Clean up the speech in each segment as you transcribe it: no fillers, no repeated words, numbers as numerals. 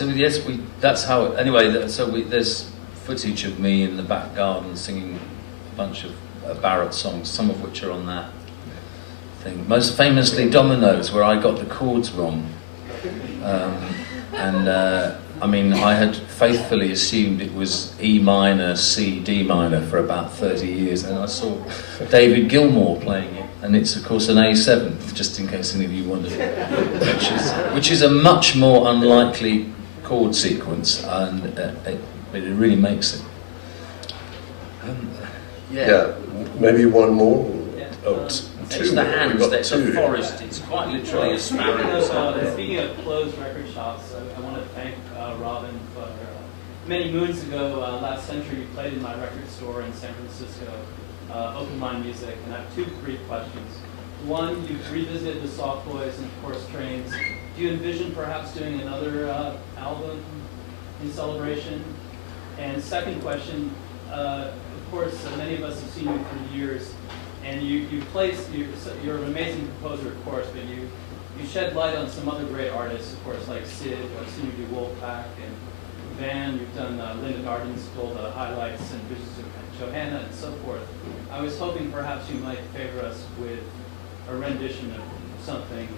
So yes, that's how. Anyway, there's footage of me in the back garden singing a bunch of Barrett songs, some of which are on that thing. Most famously, Dominoes, where I got the chords wrong, I mean, I had faithfully assumed it was E minor, C, D minor for about 30 years, and I saw David Gilmour playing it, and it's of course an A7, just in case any of you wondered, which is a much more unlikely chord sequence, and it really makes it. Yeah, maybe one more. Yeah. Oh, it's two. the hands, it's two. a forest, it's quite literally a sparrow. Speaking of closed record shops, I want to thank Robyn for many moons ago, last century, you played in my record store in San Francisco, open line music, and I have two brief questions. One, you've revisited the Soft Boys and of course Trains. Do you envision perhaps doing another album in celebration? And second question, of course, many of us have seen you for years, and you're an amazing composer, of course, but you shed light on some other great artists, of course, like Syd, I've seen you do Wolfpack, and Van, you've done Linda Garden's Gold Highlights and Visions of Johanna, and so forth. I was hoping perhaps you might favor us with a rendition of something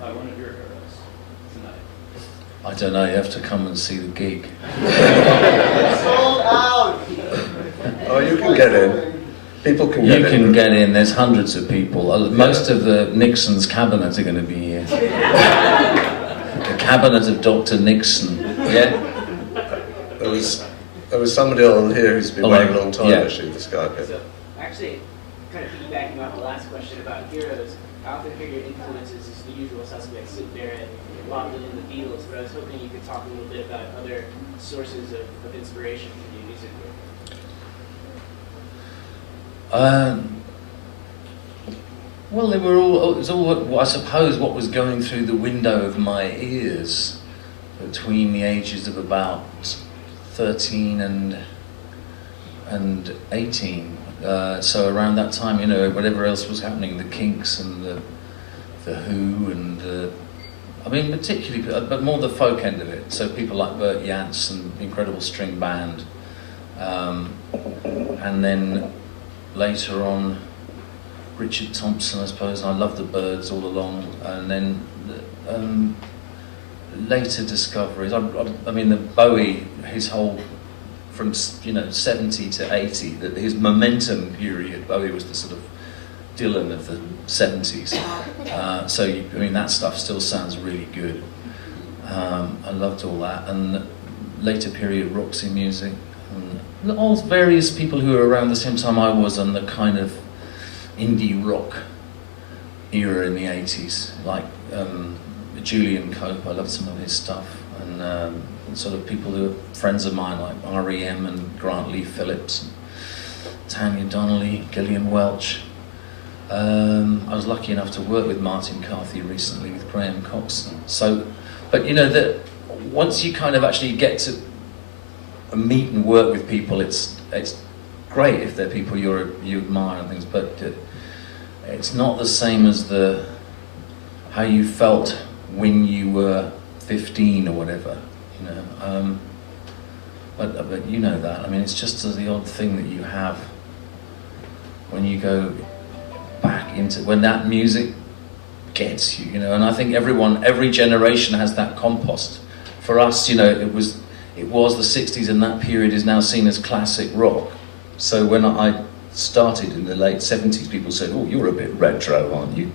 by one of your heroes tonight. I don't know, you have to come and see the gig. Sold out! Oh, you can get in. People can get in. You can get in, there's hundreds of people. Most of the Nixon's cabinet are going to be here. The cabinet of Dr. Nixon. Yeah? There was somebody on here who's been waiting a long time, yeah. actually, this guy. So, actually, kind of piggybacking off the last question about heroes, I often hear your influences as the usual suspects, Syd Barrett, Bob Dylan, the Beatles, but I was hoping you could talk a little bit about other sources of inspiration for you musically. Well, it was all, I suppose, what was going through the window of my ears between the ages of about 13 and 18. So around that time, you know, whatever else was happening, the Kinks and the Who and I mean, particularly, but more the folk end of it. So people like Bert Yance and the Incredible String Band, and then later on, Richard Thompson, I suppose. I loved the Byrds all along, and then later discoveries. I mean, the Bowie, his whole from 70 to 80, that his momentum period. Bowie was the sort of Dylan of the 70s. I mean, that stuff still sounds really good. I loved all that, and later period Roxy music, and all various people who were around the same time I was on the kind of indie rock era in the 80s, like Julian Cope. I loved some of his stuff, and sort of people who are friends of mine like R.E.M. and Grant Lee Phillips, Tanya Donnelly, Gillian Welch. I was lucky enough to work with Martin Carthy recently with Graham Coxon. So, but you know that once you kind of actually get to meet and work with people, it's great if they're people you admire and things. But it's not the same as how you felt when you were 15 or whatever, you know. But you know that. I mean, it's just the odd thing that you have when you go back into when that music gets you, you know. And I think every generation has that compost. For us, you know, it was the 60s, and that period is now seen as classic rock. So when I started in the late 70s, people said, "Oh, you're a bit retro, aren't you?"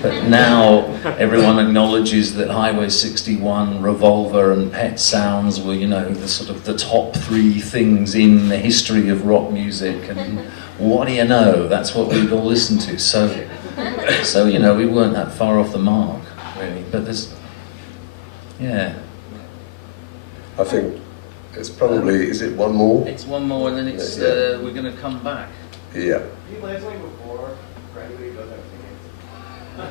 But now everyone acknowledges that Highway 61, Revolver, and Pet Sounds were, you know, the sort of the top 3 things in the history of rock music. And what do you know? That's what we'd all listen to. So you know, we weren't that far off the mark, really. But yeah. I think it's probably, is it one more? It's one more, and then it's we're going to come back. Yeah. Did you play something before graduating? Goes He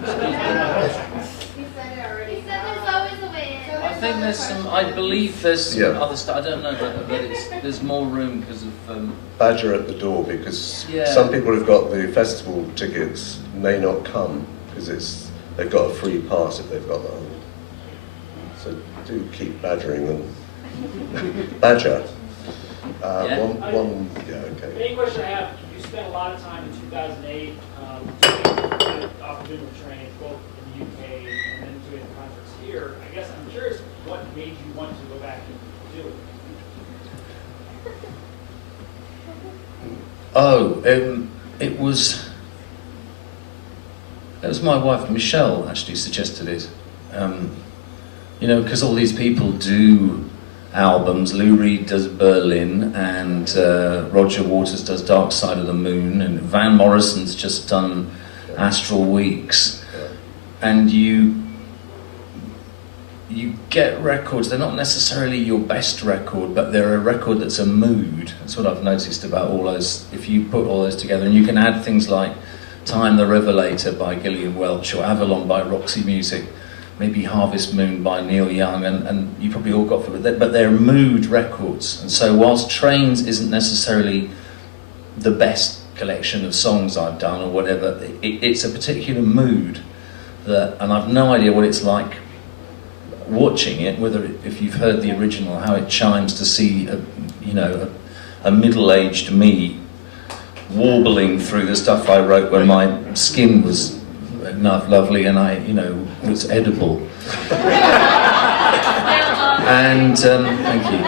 said it already. He said there's always a way in. I think there's some. I believe there's some Yeah. other stuff. I don't know, but there's more room because of. Badger at the door, because Yeah. some people who've got the festival tickets may not come because they've got a free pass if they've got that. So do keep badgering them. Badger. Yeah. Okay. Main question I have, you spent a lot of time in 2008 off of doing trains, both in the UK and then doing concerts here. I guess I'm curious what made you want to go back and do it? Oh, it was my wife Michelle actually suggested it. You know, because all these people do albums. Lou Reed does Berlin, and Roger Waters does Dark Side of the Moon, and Van Morrison's just done Astral Weeks. And you get records, they're not necessarily your best record, but they're a record that's a mood. That's what I've noticed about all those, if you put all those together, and you can add things like Time the Revelator by Gillian Welch, or Avalon by Roxy Music, maybe Harvest Moon by Neil Young, and you probably all got for it, but they're mood records. And so whilst Trains isn't necessarily the best collection of songs I've done or whatever, it's a particular mood that, and I've no idea what it's like watching it, whether if you've heard the original, how it chimes to see a middle-aged me warbling through the stuff I wrote when my skin was enough lovely and I was edible. And thank you.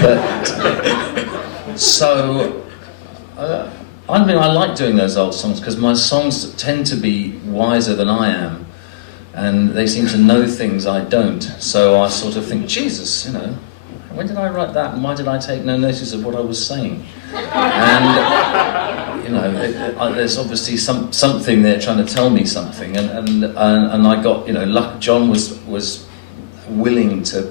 But so I mean, I like doing those old songs because my songs tend to be wiser than I am, and they seem to know things I don't. So I sort of think, Jesus, when did I write that, and why did I take no notice of what I was saying? And there's obviously something there trying to tell me something, and I got luck. John was willing to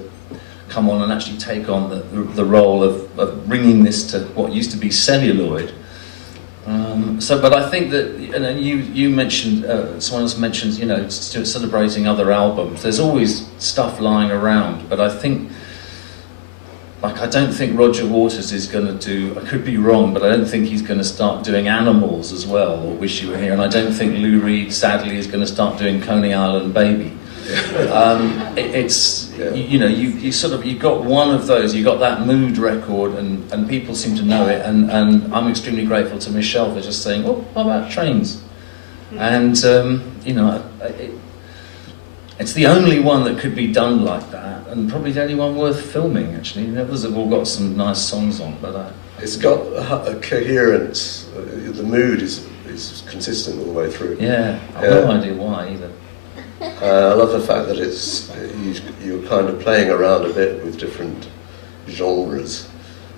come on and actually take on the role of bringing this to what used to be celluloid. But I think that, you mentioned, someone else mentioned, celebrating other albums. There's always stuff lying around, but I think, I don't think Roger Waters is going to do, I could be wrong, but I don't think he's going to start doing Animals as well, or Wish You Were Here, and I don't think Lou Reed, sadly, is going to start doing Coney Island Baby. You got one of those, you got that mood record, and people seem to know it, and I'm extremely grateful to Michelle for just saying, oh, what about Trains? And, it's the only one that could be done like that, and probably the only one worth filming, actually. The others have all got some nice songs on, but... It's got a coherence, the mood is consistent all the way through. Yeah, I've no idea why either. I love the fact that you're kind of playing around a bit with different genres,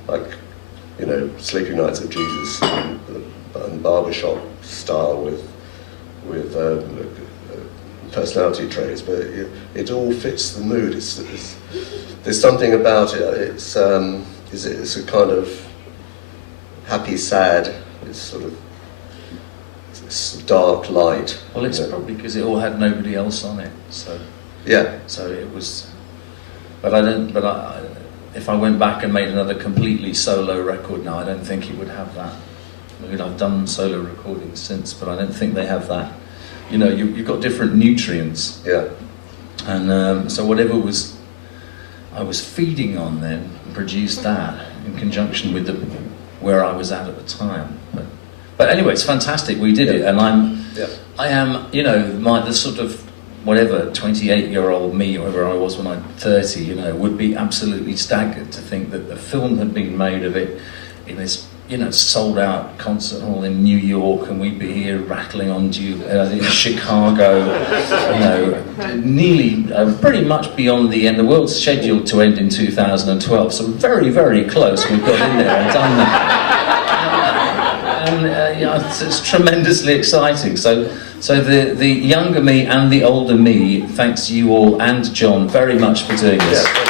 like, Sleepy Nights of Jesus and barbershop style with personality traits, but it all fits the mood. There's something about it. It's a kind of happy, sad. It's sort of dark, light. Well, it's probably because it all had nobody else on it. So yeah. So it was. But if I went back and made another completely solo record now, I don't think it would have that. I mean, I've done solo recordings since, but I don't think they have that. You've got different nutrients. Yeah. And so whatever I was feeding on then produced that in conjunction with where I was at the time. But anyway, it's fantastic. We did it, and I am, the sort of whatever 28-year-old me, or whatever I was when I'm 30, would be absolutely staggered to think that the film had been made of it in this, sold-out concert hall in New York, and we'd be here rattling on in Chicago, nearly pretty much beyond the end. The world's scheduled to end in 2012, so very, very close. We've got in there and done that. And it's tremendously exciting. So the younger me and the older me, thanks to you all and John very much for doing this. Yeah.